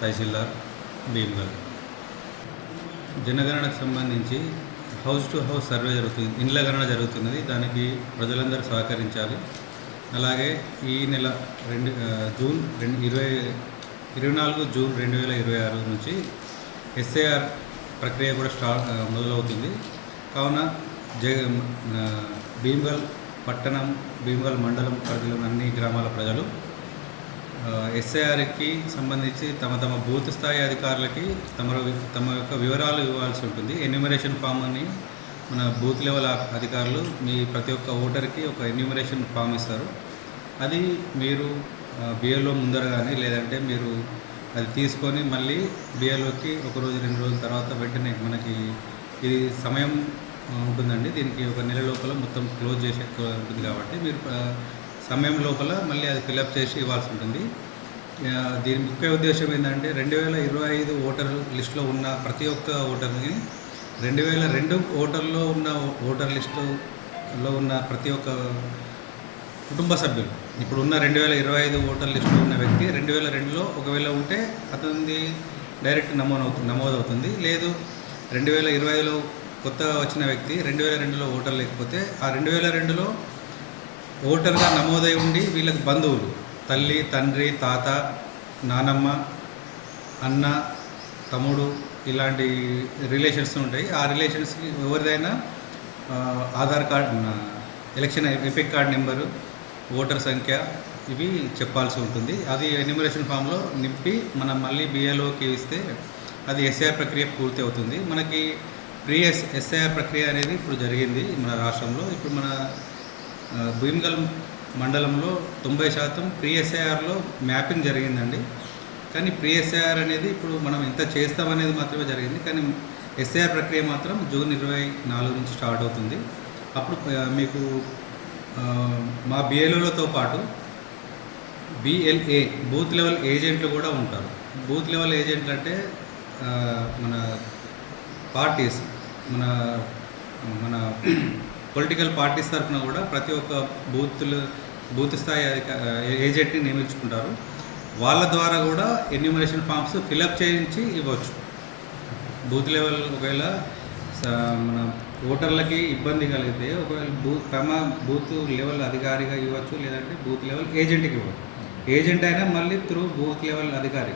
తహసీల్దార్ భీమ్గల్. జనగణనకు సంబంధించి house to house survey జరుగుతుంది, ఇండ్ల గణన జరుగుతున్నది. దానికి ప్రజలందరూ సహకరించాలి. అలాగే ఈ నెల జూన్ 24 జూన్ 2026 నుంచి ఎస్ఏఆర్ ప్రక్రియ కూడా మొదలవుతుంది. కావున భీమ్గల్ పట్టణం, భీమ్గల్ మండలం పరిధిలోని అన్ని గ్రామాల ప్రజలు ఎస్ఐఆర్కి సంబంధించి తమ తమ బూత్ స్థాయి అధికారులకి తమ యొక్క వివరాలు ఇవ్వాల్సి ఉంటుంది. ఎన్యూమరేషన్ ఫామ్ అని మన బూత్ లెవెల్ అధికారులు మీ ప్రతి ఒక్క ఓటర్కి ఒక ఎన్యూమరేషన్ ఫామ్ ఇస్తారు. అది మీరు బిఎల్ఓ ముందర కానీ లేదంటే మీరు అది తీసుకొని మళ్ళీ బిఎల్ఓకి 1 రోజు 2 రోజుల తర్వాత వెంటనే మనకి ఇది సమయం ఉంటుందండి. దీనికి ఒక నెల లోపల మొత్తం క్లోజ్ చేసే ఉంటుంది కాబట్టి మీరు సమయం లోపల మళ్ళీ అది ఫిలప్ చేసి ఇవ్వాల్సి ఉంటుంది. దీని ముఖ్య ఉద్దేశం ఏంటంటే 2025 ఓటర్ లిస్టులో ఉన్న ప్రతి ఒక్క ఓటర్ని 2002 ఓటర్ లిస్టులో ఉన్న ప్రతి ఒక్క కుటుంబ సభ్యులు, ఇప్పుడు ఉన్న 2025 ఓటర్ లిస్టులో ఉన్న వ్యక్తి 2002లో ఒకవేళ ఉంటే అతనిది డైరెక్ట్ నమోదవుతుంది. లేదు 2025లో కొత్తగా వచ్చిన వ్యక్తి 2002లో ఓటర్ లేకపోతే ఆ 2002లో ఓటర్గా నమోదై ఉండి వీళ్ళకి బంధువులు, తల్లి, తండ్రి, తాత, నానమ్మ, అన్న, తమ్ముడు ఇలాంటి రిలేషన్స్ ఉంటాయి. ఆ రిలేషన్స్కి ఎవరిదైనా Aadhaar card, election epic card number, voter సంఖ్య ఇవి చెప్పాల్సి ఉంటుంది. అది ఎన్యూమరేషన్ ఫామ్లో నింపి మనం మళ్ళీ బిఎల్ఓకి ఇస్తే అది ఎస్ఐఆర్ ప్రక్రియ పూర్తి అవుతుంది. మనకి ప్రీ ఎస్ఐఆర్ ప్రక్రియ అనేది ఇప్పుడు జరిగింది మన రాష్ట్రంలో. ఇప్పుడు మన భీమ్గల్ మండలంలో 90% ప్రీ ఎస్ఐఆర్లో మ్యాపింగ్ జరిగిందండి. కానీ ప్రీ ఎస్ఐఆర్ అనేది ఇప్పుడు మనం ఎంత చేస్తామనేది మాత్రమే జరిగింది. కానీ ఎస్ఐఆర్ ప్రక్రియ మాత్రం జూన్ 24 నుంచి స్టార్ట్ అవుతుంది. అప్పుడు మీకు మా బిఎల్ఓలతో పాటు బిఎల్ఏ బూత్ లెవెల్ ఏజెంట్లు కూడా ఉంటారు. బూత్ లెవెల్ ఏజెంట్లు అంటే మన పార్టీస్, మన పొలిటికల్ పార్టీస్ తరఫున కూడా ప్రతి ఒక్క బూత్ స్థాయి ఏజెంట్ని నియమించుకుంటారు. వాళ్ళ ద్వారా కూడా ఎన్యూమరేషన్ ఫామ్స్ ఫిలప్ చేయించి ఇవ్వచ్చు. బూత్ లెవెల్ ఒకవేళ మన ఓటర్లకి ఇబ్బంది కలిగితే ఒకవేళ బూత్ లెవెల్ అధికారిగా ఇవ్వచ్చు, లేదంటే బూత్ లెవెల్ ఏజెంట్కి ఇవ్వచ్చు. ఏజెంట్ అయినా మళ్ళీ త్రూ బూత్ లెవెల్ అధికారి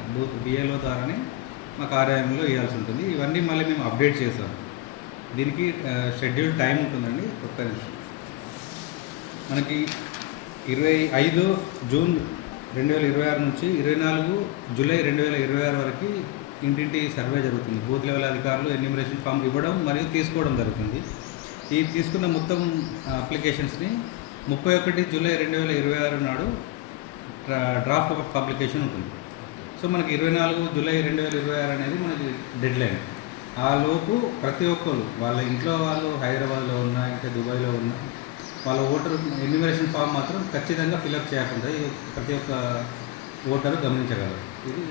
బిఎల్ఓ ద్వారానే మా కార్యాలయంలో ఇవ్వాల్సి ఉంటుంది. ఇవన్నీ మళ్ళీ మేము అప్డేట్ చేస్తాం. దీనికి షెడ్యూల్ టైం ఉంటుందండి. ఒక్క నిమిషం. మనకి 25 జూన్ 2026 నుంచి 24 జూలై 2026 వరకు ఇంటింటి సర్వే జరుగుతుంది. బూత్ లెవెల్ అధికారులు ఎన్యూమరేషన్ ఫామ్ ఇవ్వడం మరియు తీసుకోవడం జరుగుతుంది. ఈ తీసుకున్న మొత్తం అప్లికేషన్స్ని 31 జూలై 2026 నాడు డ్రాఫ్ట్ పబ్లికేషన్ ఉంటుంది. సో మనకి 24 జూలై 2026 అనేది మనకి డెడ్ లైన్. ఆ లోపు ప్రతి ఒక్కరు వాళ్ళ ఇంట్లో వాళ్ళు హైదరాబాద్లో ఉన్నా, ఇంకా దుబాయ్లో ఉన్నా, వాళ్ళ ఓటర్ ఎన్యూమరేషన్ ఫామ్ మాత్రం ఖచ్చితంగా ఫిలప్ చేయకుండా ప్రతి ఒక్క ఓటరు గమనించగలరు. ఇది